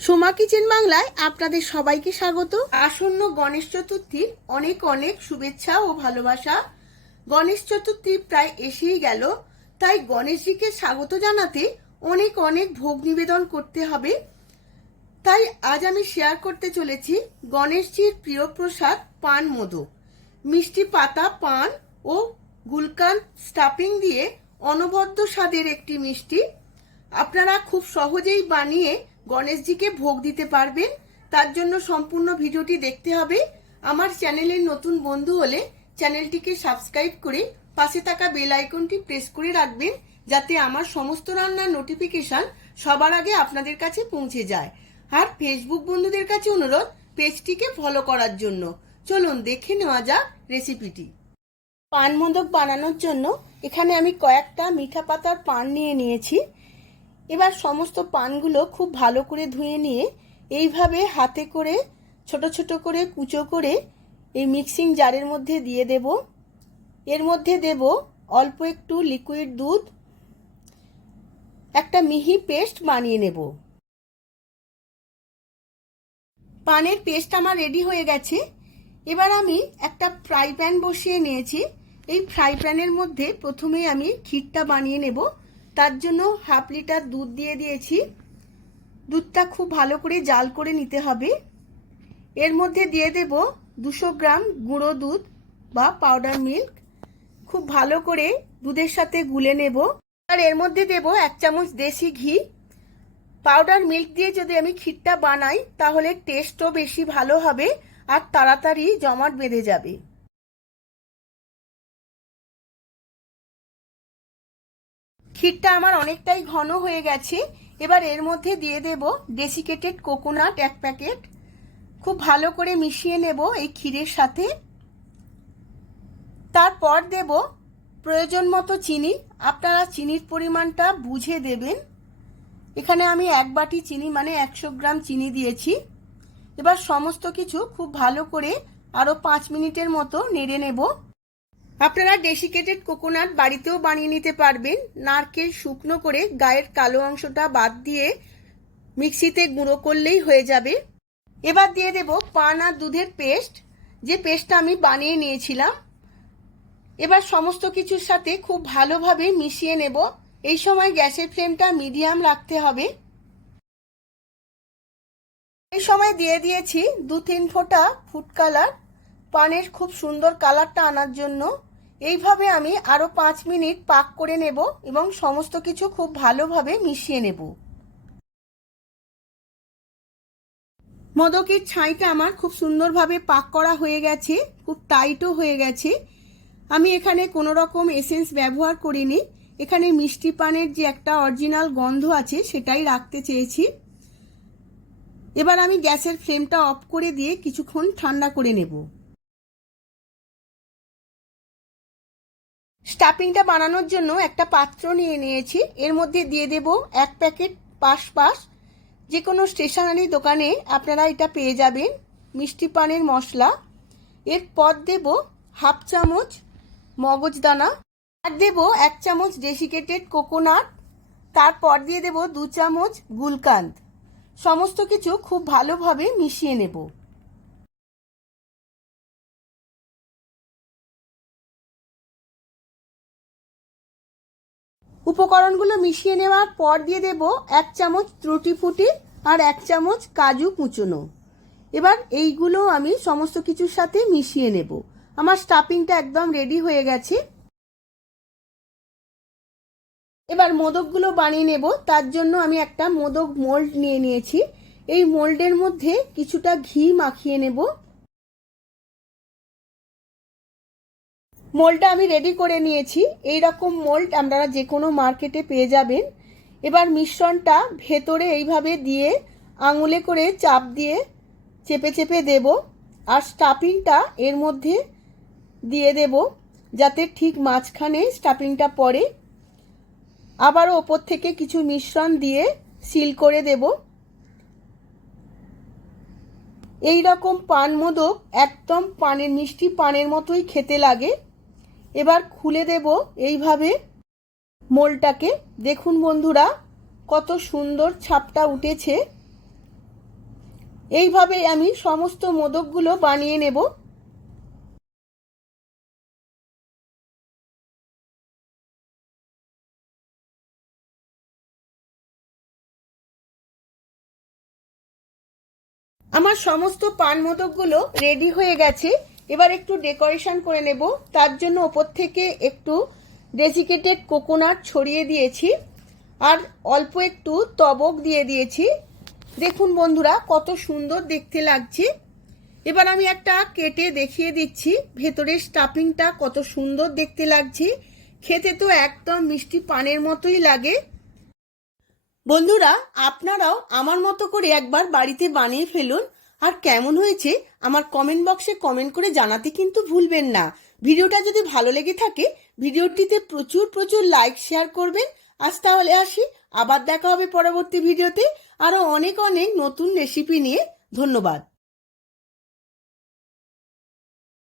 Soma kitchen বাংলায় আপনাদের সবাইকে স্বাগত। আসন্ন গণেশ চতুর্থীর অনেক অনেক শুভেচ্ছা ও ভালোবাসা। গণেশ চতুর্থী প্রায় এসেই গেল, তাই গণেশজিকে স্বাগত জানাতে অনেক অনেক ভোগ নিবেদন করতে হবে। তাই আজ আমি শেয়ার করতে চলেছি গণেশজির প্রিয় প্রসাদ পান মোদক। মিষ্টি পাতা পান ও গুলকান্দ স্টাফিং দিয়ে অনবদ্য স্বাদের একটি মিষ্টি আপনারা খুব সহজেই বানিয়ে গণেশজিকে ভোগ দিতে পারবেন। তার জন্য সম্পূর্ণ ভিডিওটি দেখতে হবে। আমার চ্যানেলের নতুন বন্ধু হলে চ্যানেলটিকে সাবস্ক্রাইব করে পাশে থাকা বেল আইকনটি প্রেস করে রাখবেন, যাতে আমার সমস্ত রান্নার নোটিফিকেশন সবার আগে আপনাদের কাছে পৌঁছে যায়। আর ফেসবুক বন্ধুদের কাছে অনুরোধ পেজটিকে ফলো করার জন্য। চলুন দেখে নেওয়া যাক রেসিপিটি। পান মোদক বানানোর জন্য এখানে আমি কয়েকটা মিঠা পাতার পান নিয়ে নিয়েছি। এবার সমস্ত পানগুলো খুব ভালো করে ধুয়ে নিয়ে এইভাবে হাতে করে ছোট ছোট করে কুচো করে এই মিক্সিং জারের মধ্যে দিয়ে দেব। এর মধ্যে দেব অল্প একটু লিকুইড দুধ, একটা মিহি পেস্ট বানিয়ে নেব। পানের পেস্ট আমার রেডি হয়ে গেছে। এবার আমি একটা ফ্রাই প্যান বসিয়ে নিয়েছি। এই ফ্রাই প্যানের মধ্যে প্রথমেই আমি ক্ষীরটা বানিয়ে নেব। তার জন্য হাফ লিটার দুধ দিয়ে দিয়েছি। দুধটা খুব ভালো করে জাল করে নিতে হবে। এর মধ্যে দিয়ে দেব 200 গ্রাম গুঁড়ো দুধ বা পাউডার মিল্ক। খুব ভালো করে দুধের সাথে গুলে নেব। আর এর মধ্যে দেব 1 চামচ দেশি ঘি। পাউডার মিল্ক দিয়ে যদি আমি ক্ষীরটা বানাই তাহলে টেস্টও বেশি ভালো হবে আর তাড়াতাড়ি জমাট বেঁধে যাবে। ক্ষীরটা আমার অনেকটাই ঘন হয়ে গেছে। এবার এর মধ্যে দিয়ে দেব ডেসিকেটেড কোকোনাট 1 প্যাকেট। খুব ভালো করে মিশিয়ে নেব এই ক্ষীরের সাথে। তারপর দেব প্রয়োজন মতো চিনি। আপনারা চিনির পরিমাণটা বুঝে দেবেন। এখানে আমি 1 বাটি চিনি মানে 100 গ্রাম চিনি দিয়েছি। এবার সমস্ত কিছু খুব ভালো করে আরও 5 মিনিটের মতো নেড়ে নেব। আপনারা ডেসিকেটেড কোকোনাট বাড়িতেও বানিয়ে নিতে পারবেন। নারকেল শুকনো করে গায়ের কালো অংশটা বাদ দিয়ে মিক্সিতে গুঁড়ো করলেই হয়ে যাবে। এবার দিয়ে দেব পান আর দুধের পেস্ট, যে পেস্টটা আমি বানিয়ে নিয়েছিলাম। এবার সমস্ত কিছুর সাথে খুব ভালোভাবে মিশিয়ে নেব। এই সময় গ্যাসের ফ্লেমটা মিডিয়াম রাখতে হবে। এই সময় দিয়ে দিয়েছি 2-3 ফোঁটা ফুড কালার, পানের খুব সুন্দর কালারটা আনার জন্য। এইভাবে আমি আরও 5 মিনিট পাক করে নেব এবং সমস্ত কিছু খুব ভালোভাবে মিশিয়ে নেব। মোদকের ছাইটা আমার খুব সুন্দরভাবে পাক করা হয়ে গেছে, খুব টাইটও হয়ে গেছে। আমি এখানে কোনো রকম এসেন্স ব্যবহার করিনি। এখানে মিষ্টি পানের যে একটা অরিজিনাল গন্ধ আছে সেটাই রাখতে চেয়েছি। এবার আমি গ্যাসের ফ্লেমটা অফ করে দিয়ে কিছুক্ষণ ঠান্ডা করে নেব। স্টাফিংটা বানানোর জন্য একটা পাত্র নিয়ে নিয়েছি। এর মধ্যে দিয়ে দেব 1 প্যাকেট পাশ, যে কোনো স্টেশনারি দোকানে আপনারা এটা পেয়ে যাবেন, মিষ্টি পানের মশলা। এরপর দেব হাফ চামচ মগজদানা, আর দেব 1 চামচ ডেসিকেটেড কোকোনাট। তারপর দিয়ে দেব 2 চামচ গুলকান্দ। সমস্ত কিছু খুব ভালোভাবে মিশিয়ে নেব। উপকরণগুলো মিশিয়ে নেওয়ার পর দিয়ে দেব 1 চামচ ত্রুটি ফুটি আর 1 চামচ কাজু কুচনো। এবার এইগুলো আমি সমস্ত কিছুর সাথে মিশিয়ে নেব। আমার স্টাফিংটা একদম রেডি হয়ে গেছে। এবার মোদকগুলো বানিয়ে নেব। তার জন্য আমি একটা মোদক মোল্ড নিয়ে নিয়েছি। এই মোল্ডের মধ্যে কিছুটা ঘি মাখিয়ে নেব। মোল্ডটা আমি রেডি করে নিয়েছি। এই রকম মোল্ড আপনারা যে কোনো মার্কেটে পেয়ে যাবেন। এবার মিশ্রণটা ভেতরে এইভাবে দিয়ে আঙুলে করে চাপ দিয়ে চেপে চেপে দেব আর স্টাফিংটা এর মধ্যে দিয়ে দেব, যাতে ঠিক মাঝখানে স্টাফিংটা পড়ে। আবারও ওপর থেকে কিছু মিশ্রণ দিয়ে সিল করে দেব। এই রকম পান মোদক একদম পানের মিষ্টি পানের মতোই খেতে লাগে। এবার খুলে দেব এইভাবে মোল্ডটাকে। দেখুন বন্ধুরা, কত সুন্দর ছাপটা উঠেছে। এইভাবে আমি সমস্ত মোদকগুলো বানিয়ে নেব। আমার সমস্ত পান মোদকগুলো রেডি হয়ে গেছে। এবার একটু ডেকোরেশন করে নেব। তার জন্য ওপর থেকে একটু ডেসিকেটেড কোকোনাট ছড়িয়ে দিয়েছি আর অল্প একটু তবক দিয়ে দিয়েছি। দেখুন বন্ধুরা কত সুন্দর দেখতে লাগছে। এবার আমি একটা কেটে দেখিয়ে দিচ্ছি ভেতরের স্টাফিংটা কত সুন্দর দেখতে লাগছে। খেতে তো একদম মিষ্টি পানের মতোই লাগে। বন্ধুরা আপনারাও আমার মতো করে একবার বাড়িতে বানিয়ে ফেলুন, আর কেমন হয়েছে আমার কমেন্ট বক্সে কমেন্ট করে জানাতে কিন্তু ভুলবেন না। ভিডিওটা যদি ভালো লেগে থাকে ভিডিওটিতে প্রচুর প্রচুর লাইক শেয়ার করবেন। আজ তাহলে আসি, আবার দেখা হবে পরবর্তী ভিডিওতে আরো অনেক অনেক নতুন রেসিপি নিয়ে। ধন্যবাদ।